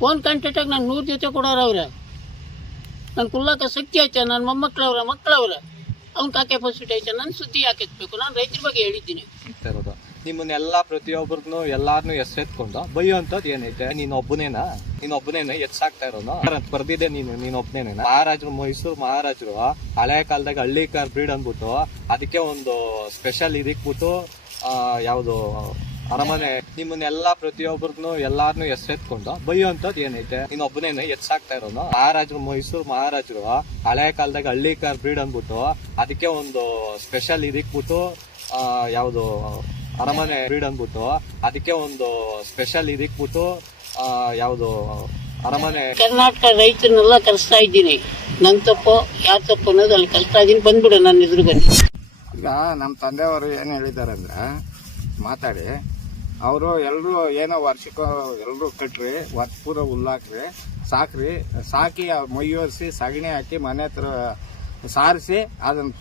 Phone ಕಾಂಟ್ಯಾಕ್ಟಾಗಿ ನಾನು 100 ಜೊತೆ ಕೊಡೋರವ್ರೆ. ನನ್ನ ಕುಲ್ಲಕ್ಕೆ ಶಕ್ತಿ ಐತೆ, ನನ್ನ ಮಕ್ಕಳವ್ರೆ ಅವ್ನ ಕಾಕೆ ಫಸ್ಟ್ ಐತೆ. ನನ್ನ ಸುದ್ದಿ ಯಾಕೆತ್ಬೇಕು? ನಾನು ರೈತರ ಬಗ್ಗೆ ಹೇಳಿದ್ದೀನಿ. ನಿಮ್ಮನ್ನೆಲ್ಲ ಪ್ರತಿಯೊಬ್ಬರನ್ನು ಎಲ್ಲಾರನು ಎತ್ಕೊಂಡು ಬೈಯುವಂಥದ್ದು ಏನೈತೆ? ನೀನೊಬ್ಬನೇನ ಎತ್ಸಾಕ್ತಾ ಇರೋನು ಬರ್ದಿದೆ. ನೀನೊಬ್ಬನೇನ ಮಹಾರಾಜರು, ಮೈಸೂರು ಮಹಾರಾಜರು ಹಳೆ ಕಾಲದಾಗ ಹಳ್ಳಿಕಾರ್ ಬ್ರೀಡ್ ಅಂದ್ಬಿಟ್ಟು ಅದಕ್ಕೆ ಒಂದು ಸ್ಪೆಷಲ್ ಇದಕ್ಬಿಟ್ಟು ಯಾವ್ದು ಅರಮನೆ. ನಿಮ್ಮನ್ನೆಲ್ಲ ಪ್ರತಿಯೊಬ್ಬರನ್ನು ಎಲ್ಲಾರನು ಎತ್ಕೊಂಡು ಬೈಯುವಂಥದ್ದು ಏನೈತೆ? ನೀನೊಬ್ಬನೇನ ಎತ್ಸಾಕ್ತಾ ಇರೋನು ಮಹಾರಾಜರು, ಮೈಸೂರು ಮಹಾರಾಜರು ಹಳೆ ಕಾಲದಾಗ ಹಳ್ಳಿಕಾರ್ ಬ್ರೀಡ್ ಅಂದ್ಬಿಟ್ಟು ಅದಕ್ಕೆ ಒಂದು ಸ್ಪೆಷಲ್ ಇದಕ್ಬಿಟ್ಟು ಯಾವ್ದು ಅರಮನೆ ಬ್ರೀಡ್ ಅಂದ್ಬಿಟ್ಟು ಅದಕ್ಕೆ ಒಂದು ಸ್ಪೆಷಲ್ ಇದಕ್ಬಿಟ್ಟು ಯಾವ್ದು ಅರಮನೆ. ಕರ್ನಾಟಕ ರೈತರನ್ನೆಲ್ಲ ಕರೆಸ್ತಾ ಇದ್ದೀನಿ. ನನ್ನ ತಪ್ಪು ಯಾವ ತಪ್ಪು ಅನ್ನೋದು ಅಲ್ಲಿ ಕಲಿಸ್ತಾ ಇದ್ದೀನಿ. ಬಂದ್ಬಿಡು ನನ್ನ ಎದುರು ಬನ್ನಿ. ಈಗ ನಮ್ಮ ತಂದೆಯವರು ಏನು ಹೇಳಿದ್ದಾರೆ ಅಂದ್ರೆ ಮಾತಾಡಿ ಅವರು ಎಲ್ಲರೂ ಏನೋ ವರ್ಷಕ್ಕೆ ಎಲ್ಲರೂ ಕಟ್ರಿ, ವರ್ಷ ಪೂರ ಹುಲ್ಲಾಕ್ರಿ, ಸಾಕಿ ಮೈಯೊರೆಸಿ ಸಗಣಿ ಹಾಕಿ ಮನೆ ಹತ್ರ ಸಾರಿಸಿ ಅದನ್ನು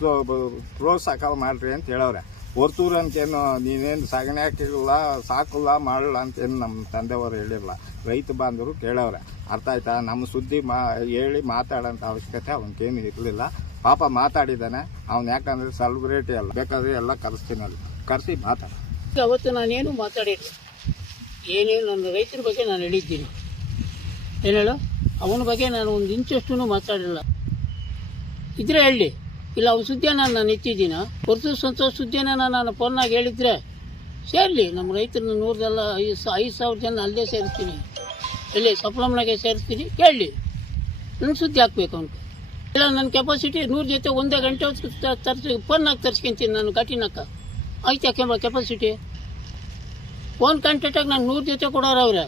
ಪ್ರೋತ್ಸಾಹ ಮಾಡ್ರಿ ಅಂತ ಹೇಳವ್ರೆ. ಹೊರ್ತೂರು ಅಂತೇನು ನೀನೇನು ಸಗಣಿ ಹಾಕಿಲ್ಲ, ಸಾಕಲ್ಲ, ಮಾಡಲ್ಲ ಅಂತೇನು ನಮ್ಮ ತಂದೆಯವರು ಹೇಳಿರಲ್ಲ. ರೈತ ಬಾಂಧವರು ಕೇಳವ್ರೆ. ಅರ್ಥ ಆಯ್ತಾ? ನಮ್ಮ ಸುದ್ದಿ ಹೇಳಿ ಮಾತಾಡೋಂಥ ಅವಶ್ಯಕತೆ ಅವನಿಗೇನು ಇರಲಿಲ್ಲ. ಪಾಪ ಮಾತಾಡಿದ್ದಾನೆ ಅವನು. ಯಾಕಂದರೆ ಸೆಲೆಬ್ರಿಟಿ ಅಲ್ಲ, ಬೇಕಾದ್ರೆ ಎಲ್ಲ ಕರೆಸ್ತೀನಿ, ಅಲ್ಲಿ ಕರೆಸಿ ಮಾತಾಡ. ಅವತ್ತು ನಾನೇನು ಮಾತಾಡಿಲ್ಲ, ಏನೇನು ನನ್ನ ರೈತರ ಬಗ್ಗೆ ನಾನು ಹೇಳಿದ್ದೀನಿ. ಏನು ಹೇಳು, ಅವನ ಬಗ್ಗೆ ನಾನು ಒಂದು ಇಂಚಷ್ಟು ಮಾತಾಡಿಲ್ಲ. ಇದ್ರೆ ಹೇಳಿ, ಇಲ್ಲ ಅವನ ಸುದ್ದಿನ ನಾನು ಎತ್ತಿದ್ದೀನ ಹೊರತು ಸಂತೋಷ ಸುದ್ದಿನ ನಾನು ಫೋನ್ನಾಗ ಹೇಳಿದ್ರೆ ಸೇರಲಿ. ನಮ್ಮ ರೈತರನ್ನ 5,000 ಜನ ಅಲ್ಲೇ ಸೇರಿಸ್ತೀನಿ, ಎಲ್ಲಿ ಸಪ್ಲಮ್ನಾಗೆ ಸೇರಿಸ್ತೀನಿ. ಕೇಳಲಿ, ನನ್ನ ಸುದ್ದಿ ಹಾಕ್ಬೇಕು ಅವನಿಗೆ. ಇಲ್ಲ ನನ್ನ ಕೆಪಾಸಿಟಿ 100 ಜೊತೆ ಒಂದೇ ಗಂಟೆ ಫೋನ್ನಾಗ ತರಿಸ್ಕೊಂತೀನಿ ನಾನು ಘಾಟಿನಕ್ಕ. ಆಯ್ತು, ಯಾಕೆ ಕೆಪಾಸಿಟಿ ಫೋನ್ ಕಾಂಟ್ಯಾಕ್ಟಾಗಿ ನಾನು 100 ಜೊತೆ ಕೊಡೋರವ್ರೆ.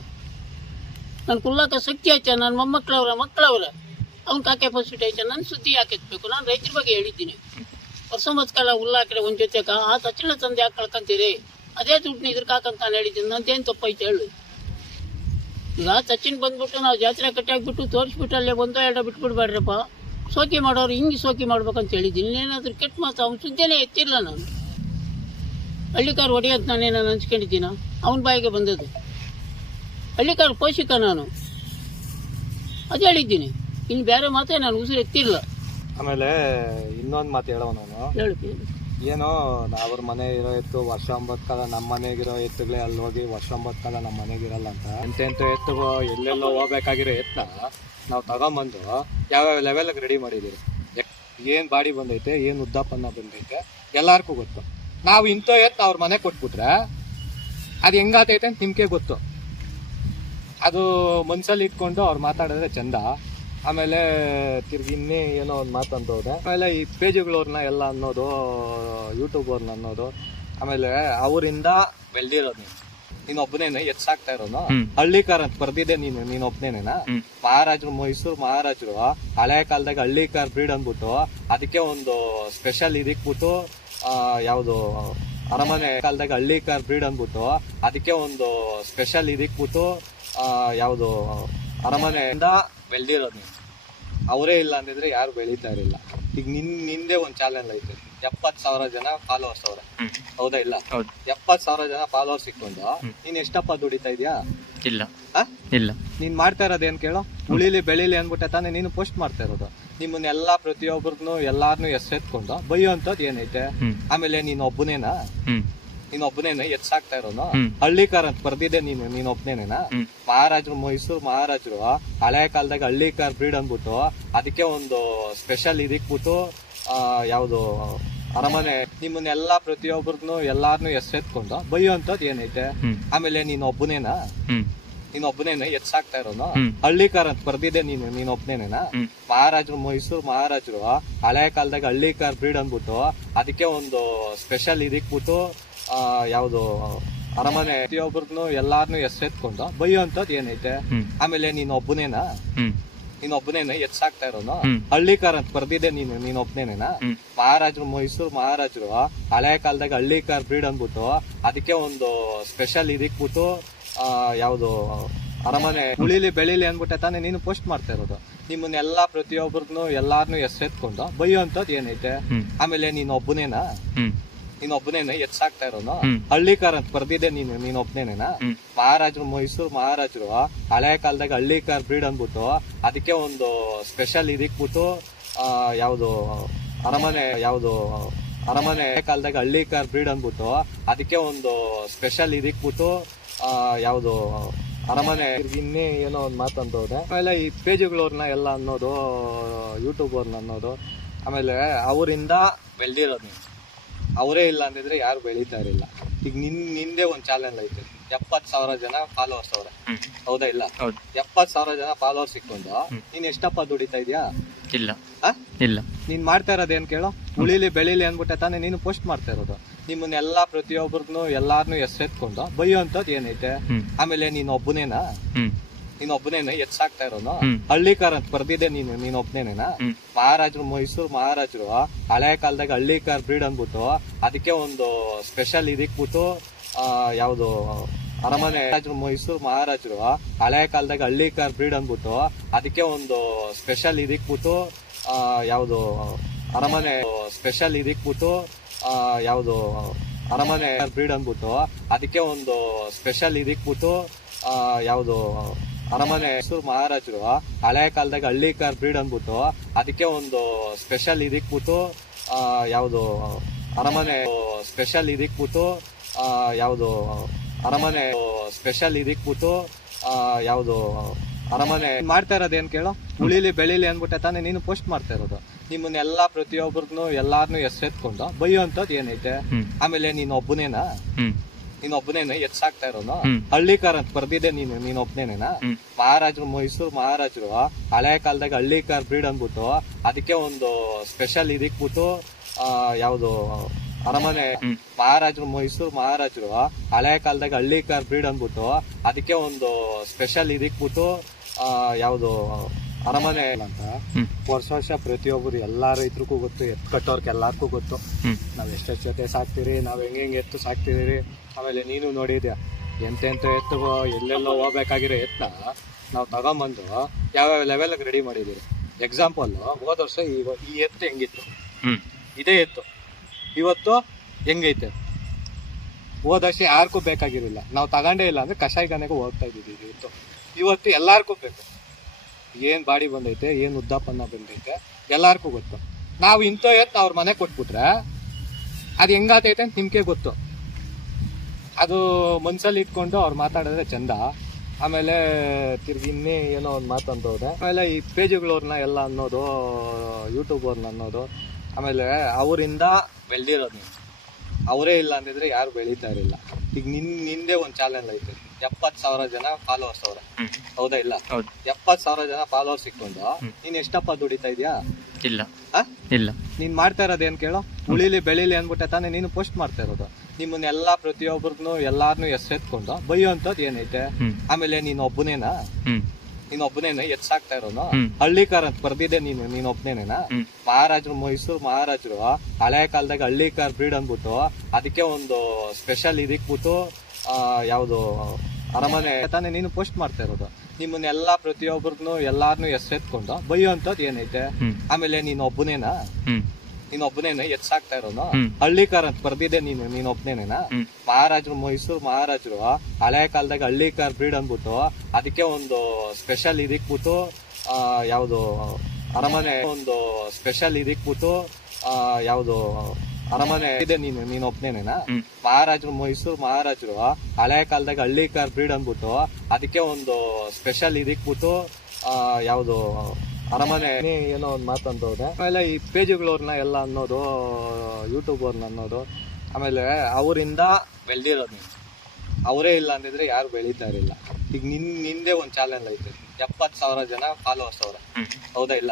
ನನ್ನ ಕುಲ್ಲಕ್ಕೆ ಶಕ್ತಿ ಐತೆ, ನನ್ನ ಮಕ್ಕಳವ್ರೆ ಅವ್ನ ಕಾಕೆ ಫಸ್ಟ್ ಐತೆ. ನನ್ನ ಸುದ್ದಿ ಯಾಕೆತ್ಬೇಕು? ನಾನು ರೈತರ ಬಗ್ಗೆ ಹೇಳಿದ್ದೀನಿ. ವರ್ಷ ಕಾಲ ಹುಲ್ಲಾಕ್ರೆ ಒಂದು ಜೊತೆ ಆ ತಕ್ಷಣ ತಂದೆ ಯಾಕೆ ಕಳ್ಕೊಂತೀರಿ? ಅದೇ ದುಡ್ಡು ಇದ್ರಕ್ಕೆ ಹಾಕಂತ ನಾನು ಹೇಳಿದ್ದೀನಿ. ನಂದೇನು ತಪ್ಪೈತೆ ಹೇಳು. ಈಗ ಸಚಿನ್ ಬಂದ್ಬಿಟ್ಟು ನಾವು ಜಾತ್ರೆ ಕಟ್ಟಾಕ್ಬಿಟ್ಟು ತೋರಿಸ್ಬಿಟ್ಟು ಅಲ್ಲೇ 1-2 ಬಿಟ್ಬಿಡ್ಬೇಡ್ರಪ್ಪ. ಸೋಕಿ ಮಾಡೋರು ಹಿಂಗೆ ಸೋಕಿ ಮಾಡ್ಬೇಕಂತ ಹೇಳಿದ್ದೀನಿ. ಇನ್ನೇನಾದ್ರೂ ಕೆಟ್ಟ ಮಾತು ಅವನ ಸುದ್ದಿನೇ ಎತ್ತಿಲ್ಲ. ನಾನು ಹಳ್ಳಿಕಾರ್ ಹೊಡೆಯಂತ ನಾನೇನು ಹಂಚ್ಕೊಂಡಿದ್ದೀನ? ಅವನ ಬಾಯಿಗೆ ಬಂದದ್ದು. ಹಳ್ಳಿಕಾರ್ ಪೋಷಕ ನಾನು, ಅದು ಹೇಳಿದ್ದೀನಿ. ಇನ್ನು ಬೇರೆ ಮಾತೇ ನಾನು ಉಸಿರು ಎತ್ತಿಲ್ಲ. ಆಮೇಲೆ ಇನ್ನೊಂದು ಮಾತು ಹೇಳೋ ನಾನು, ಹೇಳಿ. ಏನೋ ಅವ್ರ ಮನೆ ಇರೋ ಎತ್ತು ವರ್ಷ 9 ಕಾಲ ನಮ್ಮ ಮನೆಗಿರೋ ಎತ್ತುಗಳೇ ಅಲ್ಲಿ ಹೋಗಿ ವರ್ಷ 9 ಕಾಲ ನಮ್ಮ ಮನೆಗಿರಲ್ಲ ಅಂತ ಎಂತೆಂಥ ಎತ್ತುಗಳು ಎಲ್ಲೆಲ್ಲೋ ಹೋಗ್ಬೇಕಾಗಿರೋ ಎತ್ತನ್ನ ನಾವು ತಗೊಂಬಂದು ಯಾವ್ಯಾವ ಲೆವೆಲ್ಗೆ ರೆಡಿ ಮಾಡಿದ್ದೀರಿ. ಏನು ಬಾಡಿ ಬಂದೈತೆ, ಏನು ಉದ್ದಾಪನ್ನ ಬಂದೈತೆ ಎಲ್ಲರಿಗೂ ಗೊತ್ತು. ನಾವು ಇಂಥ ಎತ್ತು ಅವ್ರ ಮನೆ ಕೊಟ್ಬಿಟ್ರೆ ಅದು ಹೆಂಗಾತೈತೆ ಅಂತ ನಿಮ್ಗೆ ಗೊತ್ತು. ಅದು ಮನ್ಸಲ್ಲಿ ಇಟ್ಕೊಂಡು ಅವ್ರು ಮಾತಾಡಿದ್ರೆ ಚಂದ. ಆಮೇಲೆ ತಿರ್ಗಿ ಇನ್ನೇ ಏನೋ ಒಂದು ಮಾತಂತ ಹೋದೆ. ಆಮೇಲೆ ಈ ಪೇಜುಗಳವ್ರನ್ನ ಎಲ್ಲ ಅನ್ನೋದು, ಯೂಟ್ಯೂಬರ್ನ ಅನ್ನೋದು, ಆಮೇಲೆ ಅವರಿಂದ ಬೆಳೆದಿರೋದು. ನೀನೊಬ್ಬನೇನ ಎತ್ಸಾಕ್ತಾ ಇರೋನು ಹಳ್ಳಿಕಾರ್ ಅಂತ ಬರ್ದಿದೆ. ನೀನೊಬ್ಬನೇನ ಮಹಾರಾಜರು, ಮೈಸೂರು ಮಹಾರಾಜರು ಹಳೆ ಕಾಲದಾಗ ಹಳ್ಳಿಕಾರ್ ಬ್ರೀಡ್ ಅಂದ್ಬಿಟ್ಟು ಅದಕ್ಕೆ ಒಂದು ಸ್ಪೆಷಲ್ ಇದಕ್ಬಿಟ್ಟು ಯಾವ್ದು ಅರಮನೆ ಕಾಲದಾಗ ಹಳ್ಳಿಕಾರ್ ಬ್ರೀಡ್ ಅಂದ್ಬಿಟ್ಟು ಅದಕ್ಕೆ ಒಂದು ಸ್ಪೆಷಲ್ ಇದಕ್ಬಿಟ್ಟು ಯಾವ್ದು ಅರಮನೆಯಿಂದ ಬೆಳೆದಿರೋದು. ಅವರೇ ಇಲ್ಲ ಅಂದಿದ್ರೆ ಯಾರು ಬೆಳೀತಾ ಇರಲಿಲ್ಲ. ಈಗ ನಿಂದೆ ಒಂದು ಚಾಲೆಂಜ್ ಐತೆ, 70,000 ಜನ ಫಾಲೋವರ್ಸ್ ಅವ್ರೆ, ಹೌದಾ? ಇಲ್ಲ 70,000 ಜನ ಫಾಲೋವರ್ಸ್ ಇಟ್ಕೊಂಡು ನೀನ್ ಎಷ್ಟಪ್ಪ ದುಡಿತಾ ಇದೀಯಾ? ಇಲ್ಲ. ನೀನ್ ಮಾಡ್ತಾ ಇರೋದೇನ್ ಕೇಳೋ? ಉಳಿಲಿ ಬೆಳಿಲಿ ಅಂದ್ಬಿಟ್ಟೆ ತಾನೇ ನೀನು ಪೋಸ್ಟ್ ಮಾಡ್ತಾ ಇರೋದು. ನಿಮ್ಮನ್ನೆಲ್ಲ ಪ್ರತಿಯೊಬ್ಬರನ್ನು ಎಲ್ಲಾರನು ಎತ್ಕೊಂಡು ಬೈಯುವಂಥದ್ದು ಏನೈತೆ? ಆಮೇಲೆ ನೀನೊಬ್ಬನೇನ ಎತ್ಸಾಕ್ತಾ ಇರೋನು ಹಳ್ಳಿಕಾರ್ ಅಂತ ಬರ್ದಿದೆ. ನೀನೊಬ್ಬನೇನ ಮಹಾರಾಜರು, ಮೈಸೂರು ಮಹಾರಾಜರು ಹಳೆ ಕಾಲದಾಗ ಹಳ್ಳಿಕಾರ್ ಬ್ರೀಡ್ ಅಂದ್ಬಿಟ್ಟು ಅದಕ್ಕೆ ಒಂದು ಸ್ಪೆಷಲ್ ಇದಕ್ಬಿಟ್ಟು ಯಾವ್ದು ಅರಮನೆ. ನಿಮ್ಮನ್ನೆಲ್ಲ ಪ್ರತಿಯೊಬ್ಬರನ್ನು ಎಲ್ಲಾರನು ಎತ್ಕೊಂಡು ಬೈಯುವಂಥದ್ದು ಏನೈತೆ? ಆಮೇಲೆ ನೀನೊಬ್ಬನೇನ ಎತ್ಸಾಕ್ತಾ ಇರೋನು ಹಳ್ಳಿಕಾರ್ ಅಂತ ಬರ್ದಿದೆ. ನೀನೊಬ್ಬನೇನ ಮಹಾರಾಜರು, ಮೈಸೂರು ಮಹಾರಾಜರು ಹಳೆ ಕಾಲದಾಗ ಹಳ್ಳಿಕಾರ್ ಬ್ರೀಡ್ ಅಂದ್ಬಿಟ್ಟು ಅದಕ್ಕೆ ಒಂದು ಸ್ಪೆಷಲ್ ಇದಕ್ಬಿಟ್ಟು ಯಾವ್ದು ಅರಮನೆ. ಪ್ರತಿಯೊಬ್ಬರನ್ನು ಎಲ್ಲಾರನು ಎತ್ಕೊಂಡು ಬೈಯುವಂಥದ್ದು ಏನೈತೆ? ಆಮೇಲೆ ನೀನೊಬ್ಬನೇನ ಎತ್ಸಾಕ್ತಾ ಇರೋನು ಹಳ್ಳಿಕಾರ್ ಅಂತ ಬರ್ದಿದೆ. ನೀನೊಬ್ಬನೇನ ಮಹಾರಾಜರು, ಮೈಸೂರು ಮಹಾರಾಜರು ಹಳೆ ಕಾಲದಾಗ ಹಳ್ಳಿಕಾರ್ ಬ್ರೀಡ್ ಅಂದ್ಬಿಟ್ಟು ಅದಕ್ಕೆ ಒಂದು ಸ್ಪೆಷಲ್ ಇದಕ್ಬಿಟ್ಟು ಯಾವ್ದು ಅರಮನೆ. ಉಳಿಲಿ ಬೆಳಿಲಿ ಅಂದ್ಬಿಟ್ಟೆ ತಾನೇ ನೀನು ಪೋಸ್ಟ್ ಮಾಡ್ತಾ ಇರೋದು. ನಿಮ್ಮನ್ನೆಲ್ಲ ಪ್ರತಿಯೊಬ್ಬರನ್ನು ಎಲ್ಲಾರನು ಎತ್ಕೊಂಡು ಬೈಯುವಂಥದ್ದು ಏನೈತೆ? ಆಮೇಲೆ ನೀನೊಬ್ಬನೇನ ನೀನ್ ಒಬ್ಬನೇನ ಎತ್ಸಾಕ್ತಾ ಇರೋನು ಹಳ್ಳಿಕಾರ್ ಅಂತ ಬರ್ದಿದೆ ನೀನ್ ಒಬ್ಬನೇನೇನಾ ಮಹಾರಾಜರು ಮೈಸೂರು ಮಹಾರಾಜರು ಹಳೆ ಕಾಲದಾಗ ಹಳ್ಳಿಕಾರ್ ಬ್ರೀಡ್ ಅಂದ್ಬಿಟ್ಟು ಅದಕ್ಕೆ ಒಂದು ಸ್ಪೆಷಲ್ ಇದಕ್ಬಿಟ್ಟು ಯಾವ್ದು ಅರಮನೆ ಕಾಲದಾಗ ಹಳ್ಳಿಕಾರ್ ಬ್ರೀಡ್ ಅಂದ್ಬಿಟ್ಟು ಅದಕ್ಕೆ ಒಂದು ಸ್ಪೆಷಲ್ ಇದಕ್ಬಿಟ್ಟು ಯಾವ್ದು ಅರಮನೆ ಇನ್ನೇ ಏನೋ ಒಂದು ಮಾತಂತವ್ರೆ. ಆಮೇಲೆ ಈ ಪೇಜ್ಗಳವ್ರನ್ನ ಎಲ್ಲ ಅನ್ನೋದು ಯೂಟ್ಯೂಬರ್ನ ಅನ್ನೋದು, ಆಮೇಲೆ ಅವರಿಂದ ಬೆಳೆದಿರೋದು ನೀವು. ಅವರೇ ಇಲ್ಲ ಅಂದಿದ್ರೆ ಯಾರು ಬೆಳೀತಾ ಇರಲಿಲ್ಲ. ಈಗ ನಿಂದೆ ಒಂದು ಚಾಲೆಂಜ್ ಐತೆ, 70,000 ಜನ ಫಾಲೋವರ್ಸ್ ಅವ್ರೆ, ಹೌದಾ ಇಲ್ಲ? 70,000 ಜನ ಫಾಲೋವರ್ಸ್ ಸಿಕ್ಕೊಂಡು ನೀನ್ ಎಷ್ಟಪ್ಪ ದುಡಿತಾ ಇದೀಯಾ? ಇಲ್ಲ. ನೀನ್ ಮಾಡ್ತಾ ಇರೋದೇನ್ ಕೇಳೋ, ಉಳಿಲಿ ಬೆಳಿಲಿ ಅಂದ್ಬಿಟ್ಟೆ ತಾನೇ ನೀನು ಪೋಸ್ಟ್ ಮಾಡ್ತಾ ಇರೋದು. ನಿಮ್ಮನ್ನೆಲ್ಲಾ ಪ್ರತಿಯೊಬ್ಬರನ್ನು ಎಲ್ಲಾರನು ಹೆಸರೆತ್ಕೊಂಡು ಬೈಯೋಂಥದ್ದು ಏನೈತೆ? ಆಮೇಲೆ ನೀನ್ ಒಬ್ಬನೇನಾ ಎತ್ಸಾಕ್ತಾ ಇರೋನು ಹಳ್ಳಿಕಾರ್ ಅಂತ ಬರ್ದಿದೆ ನೀನ್ ಒಬ್ಬನೇನೇನಾ ಮಹಾರಾಜರು ಮೈಸೂರು ಮಹಾರಾಜರು ಹಳೆ ಕಾಲದಾಗ ಹಳ್ಳಿಕಾರ್ ಬ್ರೀಡ್ ಅಂದ್ಬಿಟ್ಟು ಅದಕ್ಕೆ ಒಂದು ಸ್ಪೆಷಲ್ ಇದಕ್ಬಿಟ್ಟು ಯಾವ್ದು ಅರಮನೆ ಮೈಸೂರು ಮಹಾರಾಜರು ಹಳೆ ಕಾಲದಾಗ ಹಳ್ಳಿಕಾರ್ ಬ್ರೀಡ್ ಅಂದ್ಬಿಟ್ಟು ಅದಕ್ಕೆ ಒಂದು ಸ್ಪೆಷಲ್ ಇದಕ್ಬಿಟ್ಟು ಯಾವ್ದು ಅರಮನೆ ಸ್ಪೆಷಲ್ ಇದಕ್ಬಿಟ್ಟು ಯಾವ್ದು ಅರಮನೆ ಬ್ರೀಡ್ ಅಂದ್ಬಿಟ್ಟು ಅದಕ್ಕೆ ಒಂದು ಸ್ಪೆಷಲ್ ಇದಕ್ಬಿಟ್ಟು ಯಾವ್ದು ಅರಮನೆ ಮೈಸೂರು ಮಹಾರಾಜರು ಹಳೆ ಕಾಲದಾಗ ಹಳ್ಳಿಕಾರ್ ಬ್ರೀಡ್ ಅಂದ್ಬಿಟ್ಟು ಅದಕ್ಕೆ ಒಂದು ಸ್ಪೆಷಲ್ ಇದಕ್ಬಿಟ್ಟು ಯಾವ್ದು ಅರಮನೆ ಸ್ಪೆಷಲ್ ಇದಕ್ಬಿಟ್ಟು ಯಾವ್ದು ಅರಮನೆ ಸ್ಪೆಷಲ್ ಇದಕ್ಬಿಟ್ಟು ಯಾವ್ದು ಅರಮನೆ ಮಾಡ್ತಾ ಇರೋದೇನ್ ಕೇಳೋ, ಉಳಿಲಿ ಬೆಳಿಲಿ ಅಂದ್ಬಿಟ್ಟೆ ತಾನೇ ನೀನು ಪೋಸ್ಟ್ ಮಾಡ್ತಾ ಇರೋದು. ನಿಮ್ಮನ್ನೆಲ್ಲಾ ಪ್ರತಿಯೊಬ್ಬರನ್ನು ಎಲ್ಲಾರನು ಹೆಸರೆತ್ಕೊಂಡು ಬೈಯೋಂಥದ್ದು ಏನೈತೆ? ಆಮೇಲೆ ನೀನ್ ಒಬ್ಬನೇನ ಎತ್ಸಾಕ್ತಾ ಇರೋನು ಹಳ್ಳಿಕಾರ್ ಅಂತ ಬರ್ದಿದೆ ನೀನ್ ಒಬ್ಬನೇನೇನಾ ಮಹಾರಾಜರು ಮೈಸೂರು ಮಹಾರಾಜರು ಹಳೆ ಕಾಲದಾಗ ಹಳ್ಳಿಕಾರ್ ಬ್ರೀಡ್ ಅಂದ್ಬಿಟ್ಟು ಅದಕ್ಕೆ ಒಂದು ಸ್ಪೆಷಲ್ ಇದಕ್ಬಿಟ್ಟು ಯಾವ್ದು ಅರಮನೆ ಮಹಾರಾಜರು ಮೈಸೂರು ಮಹಾರಾಜರು ಹಳೆ ಕಾಲದಾಗ ಹಳ್ಳಿಕಾರ್ ಬ್ರೀಡ್ ಅಂದ್ಬಿಟ್ಟು ಅದಕ್ಕೆ ಒಂದು ಸ್ಪೆಷಲ್ ಇದಕ್ಬಿಟ್ಟು ಯಾವ್ದು ಅರಮನೆ ಅಂತ ವರ್ಷ ಪ್ರತಿಯೊಬ್ಬರು ಎಲ್ಲಾ ರೈತರಿಗೂ ಗೊತ್ತು, ಎತ್ತು ಕಟ್ಟೋರ್ಗೆ ಎಲ್ಲಾರ್ಗೂ ಗೊತ್ತು ನಾವ್ ಎಷ್ಟೆಷ್ಟು ಜೊತೆ ಸಾಕ್ತಿರಿ, ನಾವ್ ಹೆಂಗೆ ಎತ್ತು ಸಾಕ್ತಿದೀರಿ. ಆಮೇಲೆ ನೀನು ನೋಡಿದ್ಯಾ ಎಂತೆಂತ ಎತ್ತು ಎಲ್ಲೆಲ್ಲೋ ಹೋಗ್ಬೇಕಾಗಿರೋ ಎತ್ತನ ನಾವು ತಗೊಂಬಂದು ಯಾವ್ಯಾವ ಲೆವೆಲ್ಗೆ ರೆಡಿ ಮಾಡಿದೀವಿ. ಎಕ್ಸಾಂಪಲ್, ಹೋದ ವರ್ಷ ಈ ಎತ್ತು ಹೆಂಗಿತ್ತು, ಇದೇ ಎತ್ತು ಇವತ್ತು ಹೆಂಗೈತೆ. ಹೋದ ವರ್ಷ ಯಾರಿಗೂ ಬೇಕಾಗಿರಲಿಲ್ಲ, ನಾವು ತಗೊಂಡೇ ಇಲ್ಲ ಅಂದ್ರೆ ಕಷಾಯಖಾನೆಗೂ ಹೋಗ್ತಾ ಇದ್ದೀವಿ. ಇವತ್ತು ಎಲ್ಲಾರ್ಗೂ ಬೇಕು. ಏನ್ ಬಾಡಿ ಬಂದೈತೆ, ಏನ್ ಉದ್ದಾಪನ್ನ ಬಂದೈತೆ ಎಲ್ಲಾರ್ಗೂ ಗೊತ್ತು. ನಾವು ಇಂಥ ಎತ್ತು ಅವ್ರ ಮನೆ ಕೊಟ್ಬಿಟ್ರೆ ಅದು ಹೆಂಗಾತೈತೆ ಅಂತ ನಿಮ್ಗೆ ಗೊತ್ತು. ಅದು ಮನ್ಸಲ್ಲಿ ಇಟ್ಕೊಂಡು ಅವ್ರು ಮಾತಾಡಿದ್ರೆ ಚಂದ. ಆಮೇಲೆ ತಿರ್ಗಿ ಇನ್ನೇ ಏನೋ ಒಂದು ಮಾತಂತವ್ರೆ. ಆಮೇಲೆ ಈ ಪೇಜ್ಗಳವ್ರನ್ನ ಎಲ್ಲ ಅನ್ನೋದು ಯೂಟ್ಯೂಬರ್ನ ಅನ್ನೋದು, ಆಮೇಲೆ ಅವರಿಂದ ಬೆಳೆದಿರೋದು ನೀವು. ಅವರೇ ಇಲ್ಲ ಅಂದಿದ್ರೆ ಯಾರು ಬೆಳೀತಾ ಇರಲಿಲ್ಲ. ಈಗ ನಿಂದೆ ಒಂದು ಚಾಲೆಂಜ್ ಐತೆ, 70,000 ಜನ ಫಾಲೋವರ್ಸ್ ಅವ್ರೆ, ಹೌದಾ ಇಲ್ಲ? 70,000 ಜನ ಫಾಲೋವರ್ಸ್ ಸಿಕ್ಕೊಂಡು ನೀನ್ ಎಷ್ಟಪ್ಪ ದುಡಿತಾ ಇದೀಯಾ? ಇಲ್ಲ. ನೀನ್ ಮಾಡ್ತಾ ಇರೋದೇನ್ ಕೇಳೋ, ಉಳಿಲಿ ಬೆಳಿಲಿ ಅಂದ್ಬಿಟ್ಟೆ ತಾನೇ ನೀನು ಪೋಸ್ಟ್ ಮಾಡ್ತಾ ಇರೋದು. ನಿಮ್ಮನ್ನೆಲ್ಲಾ ಪ್ರತಿಯೊಬ್ಬರನ್ನು ಎಲ್ಲಾರನು ಹೆಸರೆತ್ಕೊಂಡು ಬೈಯೋಂಥದ್ದು ಏನೈತೆ? ಆಮೇಲೆ ನೀನ್ ಒಬ್ಬನೇನ ಎತ್ಸಾಕ್ತಾ ಇರೋನು ಹಳ್ಳಿಕಾರ್ ಅಂತ ಬರ್ದಿದೆ ನೀನ್ ಒಬ್ಬನೇನೇನಾ ಮಹಾರಾಜರು ಮೈಸೂರು ಮಹಾರಾಜರು ಹಳೆ ಕಾಲದಾಗ ಹಳ್ಳಿಕಾರ್ ಬ್ರೀಡ್ ಅಂದ್ಬಿಟ್ಟು ಅದಕ್ಕೆ ಒಂದು ಸ್ಪೆಷಲ್ ಇದಕ್ಬಿಟ್ಟು ಯಾವ್ದು ಅರಮನೆ ತಾನೇ ನೀನು ಪೋಸ್ಟ್ ಮಾಡ್ತಾ ಇರೋದು. ನಿಮ್ಮನ್ನೆಲ್ಲಾ ಪ್ರತಿಯೊಬ್ಬರನ್ನು ಎಲ್ಲಾರನು ಹೆಸರೆತ್ಕೊಂಡು ಬೈಯೋಂಥದ್ದು ಏನೈತೆ? ಆಮೇಲೆ ನೀನ್ ಒಬ್ಬನೇನ ಎತ್ಸಾಕ್ತಾ ಇರೋನು ಹಳ್ಳಿಕಾರ್ ಅಂತ ಬರ್ದಿದೆ ನೀನ್ ಒಬ್ಬನೇನೇನಾ ಮಹಾರಾಜರು ಮೈಸೂರು ಮಹಾರಾಜರು ಹಳೆ ಕಾಲದಾಗ ಹಳ್ಳಿಕಾರ್ ಬ್ರೀಡ್ ಅಂದ್ಬಿಟ್ಟು ಅದಕ್ಕೆ ಒಂದು ಸ್ಪೆಷಲ್ ಇದಕ್ಬಿಟ್ಟು ಯಾವ್ದು ಅರಮನೆ ಒಂದು ಸ್ಪೆಷಲ್ ಇದಕ್ಬಿಟ್ಟು ಯಾವ್ದು ಅರಮನೆ ಇದೆ ನೀನ್ ಒಬ್ಬನೇನೇನಾ ಮಹಾರಾಜರು ಮೈಸೂರು ಮಹಾರಾಜರು ಹಳೆ ಕಾಲದಾಗ ಹಳ್ಳಿಕಾರ್ ಬ್ರೀಡ್ ಅಂದ್ಬಿಟ್ಟು ಅದಕ್ಕೆ ಒಂದು ಸ್ಪೆಷಲ್ ಇದಕ್ಬಿಟ್ಟು ಯಾವ್ದು ಅರಮನೆ ಏನೋ ಒಂದು ಮಾತಂತವ್ರೆ. ಆಮೇಲೆ ಈ ಪೇಜ್ಗಳವ್ರನ್ನ ಎಲ್ಲ ಅನ್ನೋದು ಯೂಟ್ಯೂಬರ್ನ ಅನ್ನೋದು, ಆಮೇಲೆ ಅವರಿಂದ ಬೆಳೆದಿರೋದು ನೀವು. ಅವರೇ ಇಲ್ಲ ಅಂದಿದ್ರೆ ಯಾರು ಬೆಳೀತಾ ಇರಲಿಲ್ಲ. ಈಗ ನಿಂದೆ ಒಂದು ಚಾಲೆಂಜ್ ಐತೆ, 70,000 ಜನ ಫಾಲೋವರ್ಸ್ ಅವ್ರೆ, ಹೌದಾ ಇಲ್ಲ?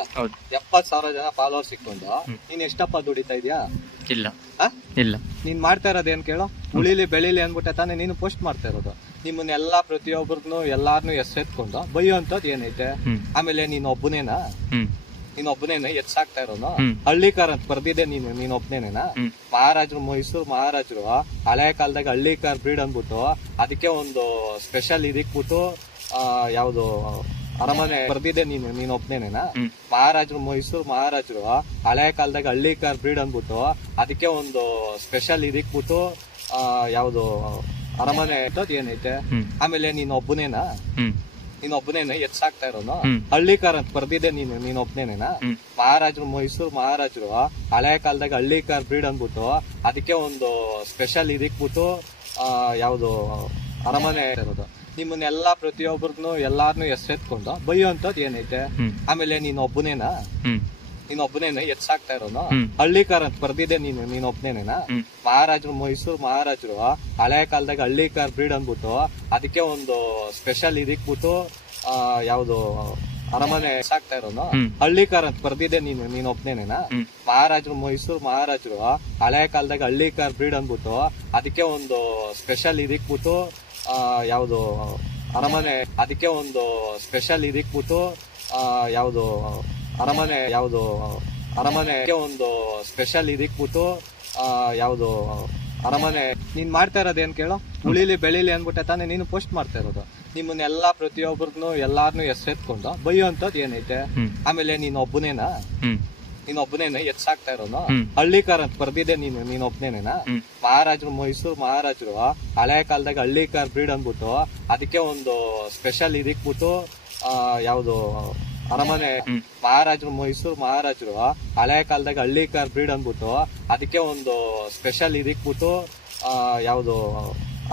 70,000 ಜನ ಫಾಲೋವರ್ಸ್ ಸಿಕ್ಕೊಂಡು ನೀನ್ ಎಷ್ಟಪ್ಪ ದುಡಿತಾ ಇದೀಯಾ? ಇಲ್ಲ. ನೀನ್ ಮಾಡ್ತಾ ಇರೋದೇನ್ ಕೇಳೋ, ಉಳಿಲಿ ಬೆಳಿಲಿ ಅಂದ್ಬಿಟ್ಟೆ ತಾನೇ ನೀನು ಪೋಸ್ಟ್ ಮಾಡ್ತಾ ಇರೋದು. ನಿಮ್ಮನ್ನೆಲ್ಲಾ ಪ್ರತಿಯೊಬ್ಬರನ್ನು ಎಲ್ಲಾರನು ಹೆಸರೆತ್ಕೊಂಡು ಬೈಯೋಂಥದ್ದು ಏನೈತೆ? ಆಮೇಲೆ ನೀನ್ ಒಬ್ಬನೇನ ಎತ್ಸಾಕ್ತಾ ಇರೋನು ಹಳ್ಳಿಕಾರ್ ಅಂತ ಬರ್ದಿದೆ ನೀನ್ ಒಬ್ಬನೇನೇನಾ ಮಹಾರಾಜರು ಮೈಸೂರು ಮಹಾರಾಜರು ಹಳೆ ಕಾಲದಾಗ ಹಳ್ಳಿಕಾರ್ ಬ್ರೀಡ್ ಅಂದ್ಬಿಟ್ಟು ಅದಕ್ಕೆ ಒಂದು ಸ್ಪೆಷಲ್ ಇದಕ್ಬಿಟ್ಟು ಯಾವ್ದು ಅರಮನೆ ಬರ್ದಿದೆ ನೀನ್ ಒಬ್ನೇನೇನಾ? ಮಹಾರಾಜರು, ಮೈಸೂರು ಮಹಾರಾಜರು ಹಳೆ ಕಾಲದಾಗ ಹಳ್ಳಿಕಾರ್ ಬ್ರೀಡ್ ಅಂದ್ಬಿಟ್ಟು ಅದಕ್ಕೆ ಒಂದು ಸ್ಪೆಷಲ್ ಇದಕ್ಬಿಟ್ಟು ಯಾವ್ದು ಅರಮನೆ ಏನೈತೆ. ಆಮೇಲೆ ನೀನ್ ಒಬ್ಬನೇನಾ ಎತ್ಸಾಕ್ತಾ ಇರೋನು ಹಳ್ಳಿಕಾರ್ ಅಂತ ಬರ್ದಿದೆ ನೀನ್ ಒಬ್ನೇನೇನಾ? ಮಹಾರಾಜರು, ಮೈಸೂರು ಮಹಾರಾಜರು ಹಳೆ ಕಾಲದಾಗ ಹಳ್ಳಿಕಾರ್ ಬ್ರೀಡ್ ಅಂದ್ಬಿಟ್ಟು ಅದಕ್ಕೆ ಒಂದು ಸ್ಪೆಷಲ್ ಇದಕ್ಬಿಟ್ಟು ಯಾವ್ದು ಅರಮನೆ ಇರೋದು. ನಿಮ್ಮನ್ನೆಲ್ಲಾ ಪ್ರತಿಯೊಬ್ಬರ್ನು ಎಲ್ಲಾರ್ನು ಹೆಸರೆತ್ಕೊಂಡು ಬೈಯುವಂತದ್ ಏನೈತೆ. ಆಮೇಲೆ ನೀನ್ ಒಬ್ಬನೇನಾ ಎತ್ಸಾಕ್ತಾ ಇರೋನು ಹಳ್ಳಿಕಾರ್ ಅಂತ ಬರ್ದಿದೆ ನೀನ್ ಒಬ್ನೇನೇನಾ? ಮಹಾರಾಜರು, ಮೈಸೂರು ಮಹಾರಾಜರು ಹಳೆ ಕಾಲದಾಗ ಹಳ್ಳಿಕಾರ್ ಬ್ರೀಡ್ ಅಂದ್ಬಿಟ್ಟು ಅದಕ್ಕೆ ಒಂದು ಸ್ಪೆಷಲ್ ಇದಕ್ಬಿಟ್ಟು ಯಾವ್ದು ಅರಮನೆ ಸಾಕ್ತಾ ಇರೋನು ಹಳ್ಳಿಕಾರ್ ಅಂತ ಬರ್ದಿದೆ ನೀನ್ ಒಬ್ನೇನೇನಾ? ಮಹಾರಾಜರು, ಮೈಸೂರು ಮಹಾರಾಜರು ಹಳೆ ಕಾಲದಾಗ ಹಳ್ಳಿಕಾರ್ ಬ್ರೀಡ್ ಅಂದ್ಬಿಟ್ಟು ಅದಕ್ಕೆ ಒಂದು ಸ್ಪೆಷಲ್ ಇದಕ್ಬಿಟ್ಟು ಯಾವ್ದು ಅರಮನೆ ಅದಕ್ಕೆ ಒಂದು ಸ್ಪೆಷಲ್ ಇದಕ್ಬಿಟ್ಟು ಯಾವ್ದು ಅರಮನೆ ಒಂದು ಸ್ಪೆಷಲ್ ಇದಕ್ಬಿಟ್ಟು ಯಾವ್ದು ಅರಮನೆ. ನೀನ್ ಮಾಡ್ತಾ ಇರೋದೇನ್ ಕೇಳೋ, ಉಳಿಲಿ ಬೆಳಿಲಿ ಅನ್ಬಿಟ್ಟೆ ತಾನೇ ನೀನು ಪೋಸ್ಟ್ ಮಾಡ್ತಾ ಇರೋದು. ನಿಮ್ಮನ್ನೆಲ್ಲಾ ಪ್ರತಿಯೊಬ್ಬರ್ನು ಎಲ್ಲಾರ್ನು ಹೆಸರೆತ್ಕೊಂಡು ಬೈಯುವಂತದ್ ಏನೈತೆ. ಆಮೇಲೆ ನೀನ್ ಒಬ್ಬನೇನಾ ಎತ್ಸಾಕ್ತಾ ಇರೋನು ಹಳ್ಳಿಕಾರ್ ಅಂತ ಬರ್ದಿದೆ ನೀನ್ ಒಬ್ನೇನೇನಾ? ಮಹಾರಾಜರು, ಮೈಸೂರು ಮಹಾರಾಜರು ಹಳೆ ಕಾಲದಾಗ ಹಳ್ಳಿಕಾರ್ ಬ್ರೀಡ್ ಅಂದ್ಬಿಟ್ಟು ಅದಕ್ಕೆ ಒಂದು ಸ್ಪೆಷಲ್ ಇದಕ್ಬಿಟ್ಟು ಯಾವ್ದು ಅರಮನೆ. ಮಹಾರಾಜರು, ಮೈಸೂರು ಮಹಾರಾಜರು ಹಳೆ ಕಾಲದಾಗ ಹಳ್ಳಿಕಾರ್ ಬ್ರೀಡ್ ಅಂದ್ಬಿಟ್ಟು ಅದಕ್ಕೆ ಒಂದು ಸ್ಪೆಷಲ್ ಇದಕ್ಬಿಟ್ಟು ಯಾವ್ದು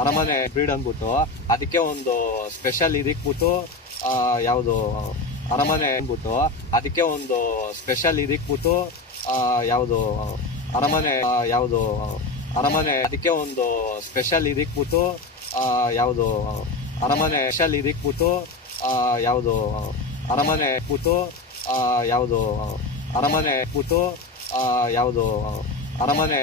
ಅರಮನೆ ಬ್ರೀಡ್ ಅಂದ್ಬಿಟ್ಟು ಅದಕ್ಕೆ ಒಂದು ಸ್ಪೆಷಲ್ ಇದಕ್ಬಿಟ್ಟು ಯಾವ್ದು ಅರಮನೆ ಅಂದ್ಬಿಟ್ಟು ಅದಕ್ಕೆ ಒಂದು ಸ್ಪೆಷಲ್ ಇದಕ್ಬಿಟ್ಟು ಯಾವ್ದು ಅರಮನೆ ಅದಕ್ಕೆ ಒಂದು ಸ್ಪೆಷಲ್ ಇದಕ್ಬಿಟ್ಟು ಯಾವ್ದು ಅರಮನೆ ಸ್ಪೆಷಲ್ ಇದಕ್ಬಿಟ್ಟು ಯಾವ್ದು ಅರಮನೆ ಬಿಟ್ಟು ಯಾವ್ದು ಅರಮನೆ ಬಿಟ್ಟು ಯಾವ್ದು ಅರಮನೆ